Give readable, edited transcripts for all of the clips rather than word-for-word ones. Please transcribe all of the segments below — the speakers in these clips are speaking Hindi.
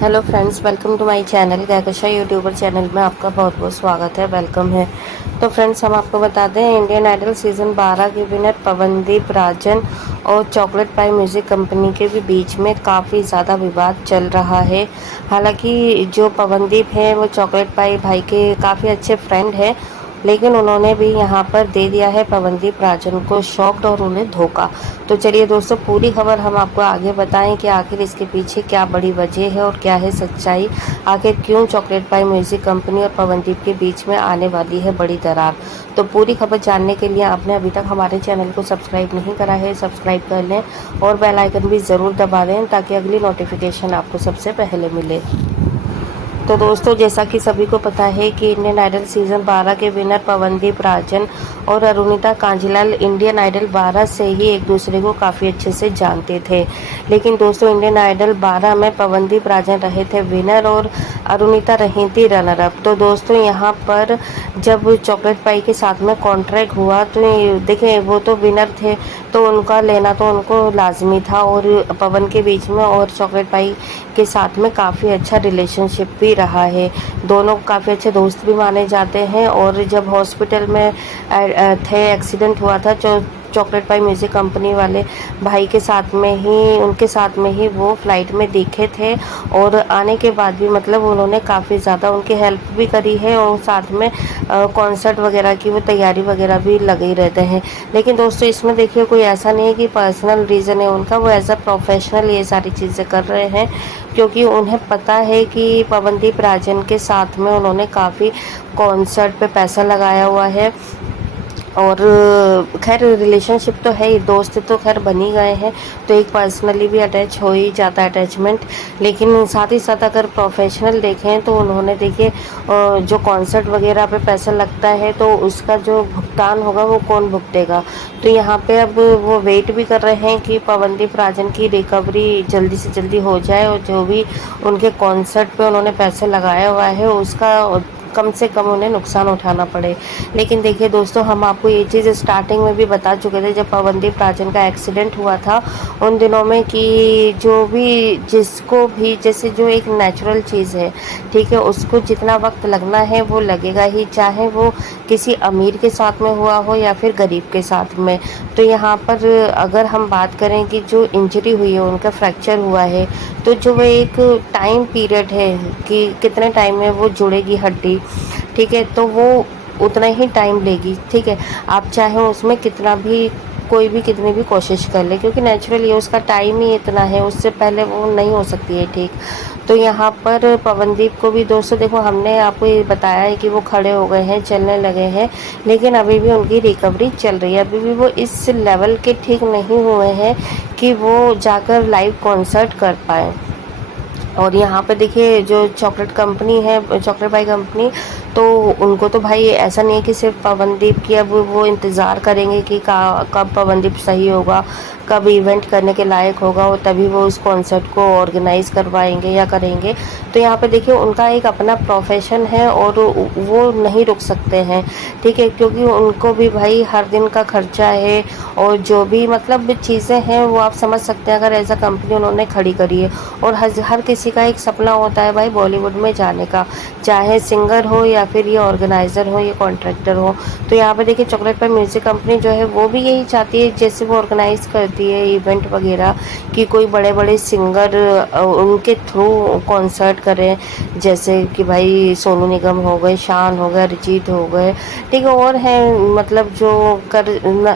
Hello friends, welcome to my channel Kahkasha YouTuber channel में आपका बहुत बहुत स्वागत है, वेलकम है। तो फ्रेंड्स, हम आपको बता दें, इंडियन आइडल सीज़न 12 के विनर पवनदीप राजन और चॉकलेट पाई म्यूज़िक कंपनी के भी बीच में काफ़ी ज़्यादा विवाद चल रहा है। हालांकि जो पवनदीप हैं वो चॉकलेट पाई भाई के काफ़ी अच्छे फ्रेंड हैं, लेकिन उन्होंने भी यहाँ पर दे दिया है पवनदीप राजन को शॉक्ड और उन्हें धोखा। तो चलिए दोस्तों, पूरी खबर हम आपको आगे बताएं कि आखिर इसके पीछे क्या बड़ी वजह है और क्या है सच्चाई। आखिर क्यों चॉकलेट पाई म्यूजिक कंपनी और पवनदीप के बीच में आने वाली है बड़ी दरार। तो पूरी खबर जानने के लिए आपने अभी तक हमारे चैनल को सब्सक्राइब नहीं करा है, सब्सक्राइब कर लें और बेल आइकन भी ज़रूर दबा दें ताकि अगली नोटिफिकेशन आपको सबसे पहले मिले। तो दोस्तों, जैसा कि सभी को पता है कि इंडियन आइडल सीज़न 12 के विनर पवनदीप राजन और अरुणिता कांजीलाल इंडियन आइडल 12 से ही एक दूसरे को काफ़ी अच्छे से जानते थे। लेकिन दोस्तों, इंडियन आइडल 12 में पवनदीप राजन रहे थे विनर और अरुणिता रही थी रनर अप। तो दोस्तों, यहाँ पर जब चॉकलेट पाई के साथ में कॉन्ट्रैक्ट हुआ तो देखिए, वो तो विनर थे तो उनका लेना तो उनको लाजमी था। और पवन के बीच में और चॉकलेट पाई के साथ में काफ़ी अच्छा रिलेशनशिप भी रहा है। दोनों काफ़ी अच्छे दोस्त भी माने जाते हैं। और जब हॉस्पिटल में थे, एक्सीडेंट हुआ था, जो चॉकलेट पाई म्यूज़िक कंपनी वाले भाई के साथ में ही, उनके साथ में ही वो फ्लाइट में दिखे थे। और आने के बाद भी मतलब उन्होंने काफ़ी ज़्यादा उनकी हेल्प भी करी है और साथ में कॉन्सर्ट वगैरह की वो तैयारी वगैरह भी लगे ही रहते हैं। लेकिन दोस्तों, इसमें देखिए कोई ऐसा नहीं है कि पर्सनल रीज़न है उनका, वो एज अ प्रोफेशनल ये सारी चीज़ें कर रहे हैं क्योंकि उन्हें पता है कि पवनदीप राजन के साथ में उन्होंने काफ़ी कॉन्सर्ट पे पैसा लगाया हुआ है। और खैर, रिलेशनशिप तो है ही, दोस्त तो खैर बन ही गए हैं, तो एक पर्सनली भी अटैच हो ही जाता है अटैचमेंट। लेकिन साथ ही साथ अगर प्रोफेशनल देखें तो उन्होंने देखिए जो कॉन्सर्ट वगैरह पे पैसा लगता है तो उसका जो भुगतान होगा वो कौन भुगतेगा। तो यहाँ पे अब वो वेट भी कर रहे हैं कि पवनदीप राजन की रिकवरी जल्दी से जल्दी हो जाए और जो भी उनके कॉन्सर्ट पे उन्होंने पैसे लगाया हुआ है उसका कम से कम उन्हें नुकसान उठाना पड़े। लेकिन देखिए दोस्तों, हम आपको ये चीज़ स्टार्टिंग में भी बता चुके थे जब पवनदीप राजन का एक्सीडेंट हुआ था उन दिनों में, कि जो भी जिसको भी जैसे जो एक नेचुरल चीज़ है, ठीक है, उसको जितना वक्त लगना है वो लगेगा ही, चाहे वो किसी अमीर के साथ में हुआ हो या फिर गरीब के साथ में। तो यहाँ पर अगर हम बात करें कि जो इंजरी हुई है, उनका फ्रैक्चर हुआ है, तो जो वो एक टाइम पीरियड है कि कितने टाइम में वो जुड़ेगी हड्डी, ठीक है, तो वो उतना ही टाइम लेगी। ठीक है, आप चाहे उसमें कितना भी कोई भी कितनी भी कोशिश कर ले, क्योंकि नेचुरली उसका टाइम ही इतना है, उससे पहले वो नहीं हो सकती है। ठीक, तो यहाँ पर पवनदीप को भी दोस्तों देखो, हमने आपको ये बताया है कि वो खड़े हो गए हैं, चलने लगे हैं, लेकिन अभी भी उनकी रिकवरी चल रही है। अभी भी वो इस लेवल के ठीक नहीं हुए हैं कि वो जाकर लाइव कॉन्सर्ट कर पाए। और यहाँ पे देखिए, जो चॉकलेट कंपनी है, चॉकलेट पाई कंपनी, तो उनको तो भाई ऐसा नहीं है कि सिर्फ पवनदीप की अब वो इंतज़ार करेंगे कि कब पवनदीप सही होगा, कब इवेंट करने के लायक होगा और तभी वो उस कॉन्सर्ट को ऑर्गेनाइज़ करवाएंगे या करेंगे। तो यहाँ पे देखिए, उनका एक अपना प्रोफेशन है और वो नहीं रुक सकते हैं। ठीक है, क्योंकि उनको भी भाई हर दिन का खर्चा है और जो भी मतलब चीज़ें हैं वो आप समझ सकते हैं अगर एज अ कंपनी उन्होंने खड़ी करी है। और हर किसी का एक सपना होता है भाई बॉलीवुड में जाने का, चाहे सिंगर हो या फिर ये ऑर्गेनाइज़र हो, ये कॉन्ट्रैक्टर हो। तो यहाँ पे देखिए, चॉकलेट पाई म्यूज़िक कंपनी जो है वो भी यही चाहती है, जैसे वो ऑर्गेनाइज़ करती है इवेंट वगैरह, कि कोई बड़े बड़े सिंगर उनके थ्रू कॉन्सर्ट करें, जैसे कि भाई सोनू निगम हो गए, शान हो गए, अरिजीत हो गए, ठीक है, और हैं मतलब जो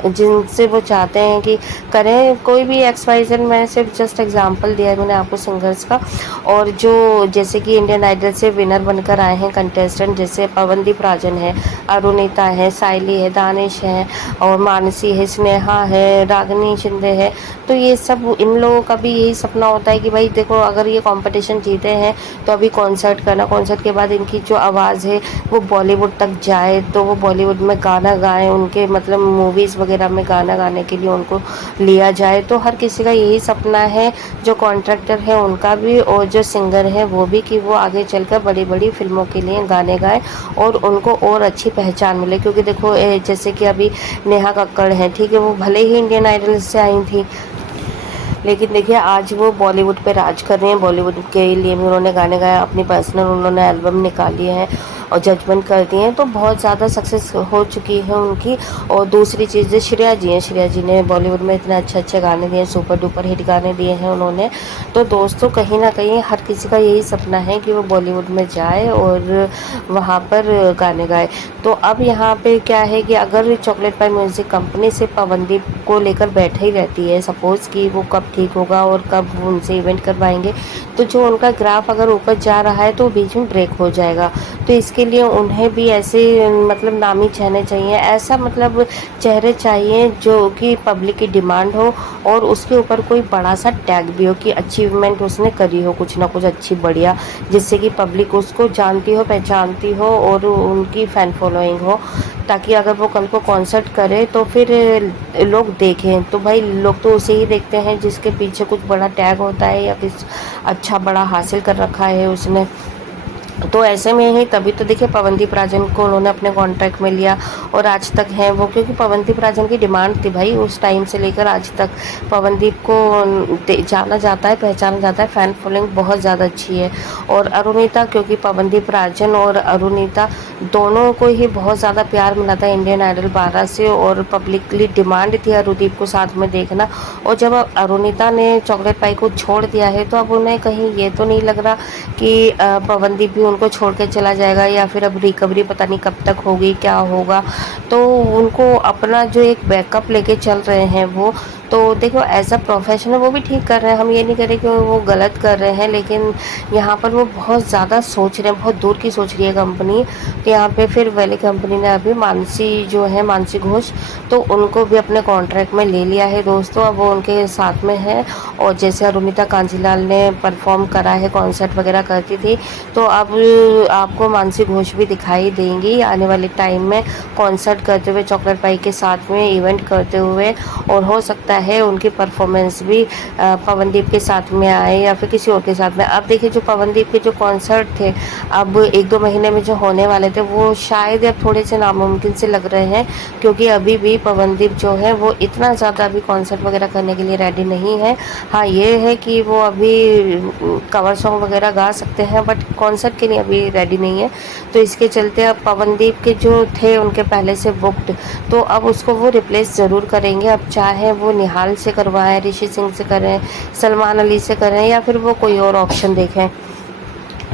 जिनसे वो चाहते हैं कि करें, कोई भी XYZ। मैं सिर्फ जस्ट एग्जांपल दिया है मैंने आपको सिंगर्स का। और जो जैसे कि इंडियन आइडल से विनर बनकर आए हैं कंटेस्टेंट, जैसे पवनदीप राजन है, अरुणिता है, साइली है, दानिश है और मानसी है, स्नेहा है, रागिनी शिंदे है। तो ये सब इन लोगों का भी यही सपना होता है कि भाई देखो, अगर ये कंपटीशन जीते हैं तो अभी कॉन्सर्ट करना, कॉन्सर्ट के बाद इनकी जो आवाज़ है वो बॉलीवुड तक जाए, तो वो बॉलीवुड में गाना गाएं, उनके मतलब मूवीज़ वगैरह में गाना गाने के लिए उनको लिया जाए। तो हर किसी का यही सपना है, जो कॉन्ट्रैक्टर है उनका भी और जो सिंगर है वो भी, कि वो आगे चलकर बड़ी बड़ी फिल्मों के लिए गाने गाए और उनको और अच्छी पहचान मिले। क्योंकि देखो जैसे कि अभी नेहा कक्कड़ हैं, ठीक है, वो भले ही इंडियन आइडल से आई थी, लेकिन देखिए आज वो बॉलीवुड पे राज कर रहे हैं। बॉलीवुड के लिए भी उन्होंने गाने गाए, अपनी पर्सनल उन्होंने एल्बम निकाली है और जजमेंट कर दिए हैं, तो बहुत ज़्यादा सक्सेस हो चुकी है उनकी। और दूसरी चीज़ श्रेया जी हैं, श्रेया जी ने बॉलीवुड में इतने अच्छे अच्छे गाने दिए, सुपर डुपर हिट गाने दिए हैं उन्होंने। तो दोस्तों कहीं ना कहीं हर किसी का यही सपना है कि वो बॉलीवुड में जाए और वहाँ पर गाने गाए। तो अब यहाँ पे क्या है कि अगर चॉकलेट पाई म्यूज़िक कंपनी से पवनदीप को लेकर बैठे ही रहती है, सपोज़ कि वो कब ठीक होगा और कब उनसे इवेंट करवाएंगे, तो जो उनका ग्राफ अगर ऊपर जा रहा है तो बीच में ब्रेक हो जाएगा। तो इसके लिए उन्हें भी ऐसे मतलब नामी चेहरे चाहिए, ऐसा मतलब चेहरे चाहिए जो कि पब्लिक की डिमांड हो और उसके ऊपर कोई बड़ा सा टैग भी हो कि अचीवमेंट उसने करी हो कुछ ना कुछ अच्छी बढ़िया, जिससे कि पब्लिक उसको जानती हो, पहचानती हो और उनकी फ़ैन फॉलोइंग हो, ताकि अगर वो कल को कॉन्सर्ट करे तो फिर लोग देखें। तो भाई लोग तो उसे ही देखते हैं जिसके पीछे कुछ बड़ा टैग होता है या कुछ अच्छा बड़ा हासिल कर रखा है उसने। तो ऐसे में ही तभी तो देखिए पवनदीप राजन को उन्होंने अपने कॉन्ट्रैक्ट में लिया और आज तक हैं वो, क्योंकि पवनदीप राजन की डिमांड थी भाई उस टाइम से लेकर आज तक। पवनदीप को जाना जाता है, पहचाना जाता है, फ़ैन फॉलोइंग बहुत ज़्यादा अच्छी है। और अरुणिता, क्योंकि पवनदीप राजन और अरुणिता दोनों को ही बहुत ज़्यादा प्यार मिला था इंडियन आइडल 12 से, और पब्लिकली डिमांड थी अरुदीप को साथ में देखना। और जब अरुणिता ने चॉकलेट पाई को छोड़ दिया है तो अब उन्हें कहीं ये तो नहीं लग रहा कि पवनदीप भी उनको छोड़ के चला जाएगा, या फिर अब रिकवरी पता नहीं कब तक होगी, क्या होगा। तो उनको अपना जो एक बैकअप लेके चल रहे हैं वो, तो देखो एज अ प्रोफेशनल वो भी ठीक कर रहे हैं, हम ये नहीं कह रहे कि वो गलत कर रहे हैं, लेकिन यहाँ पर वो बहुत ज़्यादा सोच रहे हैं, बहुत दूर की सोच रही है कंपनी। तो यहाँ पे फिर वैली कंपनी ने अभी मानसी जो है, मानसी घोष, तो उनको भी अपने कॉन्ट्रैक्ट में ले लिया है दोस्तों, अब वो उनके साथ में है। और जैसे अरुणिता कांजीलाल ने परफॉर्म करा है, कॉन्सर्ट वगैरह करती थी, तो अब आपको मानसी घोष भी दिखाई देंगी आने वाले टाइम में कॉन्सर्ट करते हुए चॉकलेट पाई के साथ में, इवेंट करते हुए। और हो सकता है उनकी परफॉर्मेंस भी पवनदीप के साथ में आए या फिर किसी और के साथ में। अब देखिए जो पवनदीप के जो कॉन्सर्ट थे अब 1-2 महीने में जो होने वाले थे, वो शायद अब थोड़े से नामुमकिन से लग रहे हैं, क्योंकि अभी भी पवनदीप जो है वो इतना ज़्यादा अभी कॉन्सर्ट वगैरह करने के लिए रेडी नहीं है। हाँ ये है कि वो अभी कवर सॉन्ग वगैरह गा सकते हैं, बट कॉन्सर्ट के लिए अभी रेडी नहीं है। तो इसके चलते अब पवनदीप के जो थे उनके पहले से बुक्ड, तो अब उसको वो रिप्लेस ज़रूर करेंगे। अब चाहे वो निहाल से करवाएं, ऋषि सिंह से करें, सलमान अली से करें, या फिर वो कोई और ऑप्शन देखें।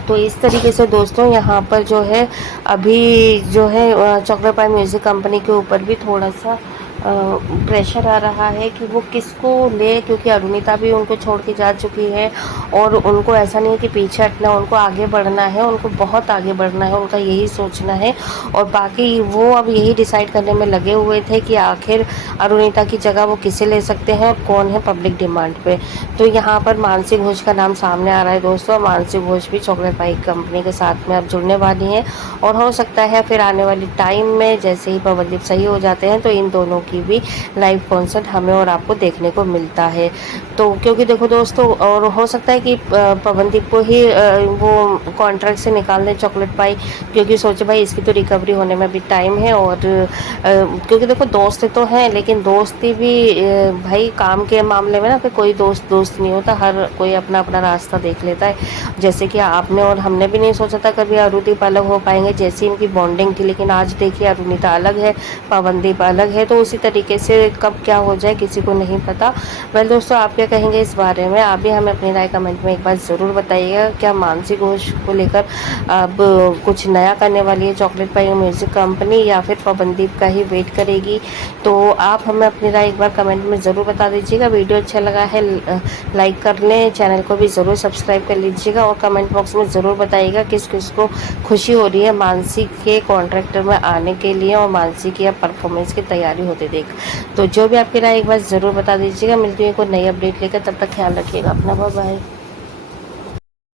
तो इस तरीके से दोस्तों यहाँ पर जो है अभी जो है चॉकलेट पाई म्यूज़िक कंपनी के ऊपर भी थोड़ा सा प्रेशर आ रहा है कि वो किसको ले, क्योंकि अरुणिता भी उनको छोड़ के जा चुकी है और उनको ऐसा नहीं है कि पीछे हटना, उनको आगे बढ़ना है, उनको बहुत आगे बढ़ना है, उनका यही सोचना है। और बाकी वो अब यही डिसाइड करने में लगे हुए थे कि आखिर अरुणिता की जगह वो किसे ले सकते हैं, कौन है पब्लिक डिमांड पे। तो यहाँ पर मानसी घोष का नाम सामने आ रहा है दोस्तों। मानसी घोष भी चॉकलेट पाई कंपनी के साथ में अब जुड़ने वाली हैं, और हो सकता है फिर आने वाली टाइम में जैसे ही पवनदीप सही हो जाते हैं तो इन दोनों की भी लाइव कॉन्सर्ट हमें और आपको देखने को मिलता है। तो क्योंकि देखो दोस्तों, और हो सकता है कि पवनदीप को ही वो कॉन्ट्रैक्ट से निकाल दें चॉकलेट पाई, क्योंकि सोचे भाई इसकी तो रिकवरी होने में भी टाइम है। और क्योंकि देखो दोस्त तो हैं, लेकिन दोस्ती भी भाई काम के मामले में ना फिर कोई दोस्त नहीं होता, हर कोई अपना अपना रास्ता देख लेता है। जैसे कि आपने और हमने भी नहीं सोचा था कभी अरुदीप अलग हो पाएंगे, जैसी इनकी बॉन्डिंग थी, लेकिन आज देखिए अरुणिता अलग है, पवनदीप अलग है। तो उसी तरीके से कब क्या हो जाए किसी को नहीं पता। वेल दोस्तों, आप क्या कहेंगे इस बारे में? आप भी हमें अपनी राय कमेंट में एक बार ज़रूर बताइएगा। क्या मानसी घोष को लेकर अब कुछ नया करने वाली है चॉकलेट पाई म्यूज़िक कंपनी, या फिर पवनदीप का ही वेट करेगी? तो आप हमें अपनी राय एक बार कमेंट में ज़रूर बता दीजिएगा। वीडियो अच्छा लगा है लाइक कर लें, चैनल को भी ज़रूर सब्सक्राइब कर लीजिएगा, और कमेंट बॉक्स में ज़रूर बताइएगा किस किस को खुशी हो रही है मानसी के कॉन्ट्रैक्टर में आने के लिए और मानसी की अब परफॉर्मेंस की तैयारी होते देख। तो जो भी आपकी राय एक बार ज़रूर बता दीजिएगा। मिलती है कोई नई अपडेट लेकर, तब तक ख्याल रखिएगा अपना, बाय बाय।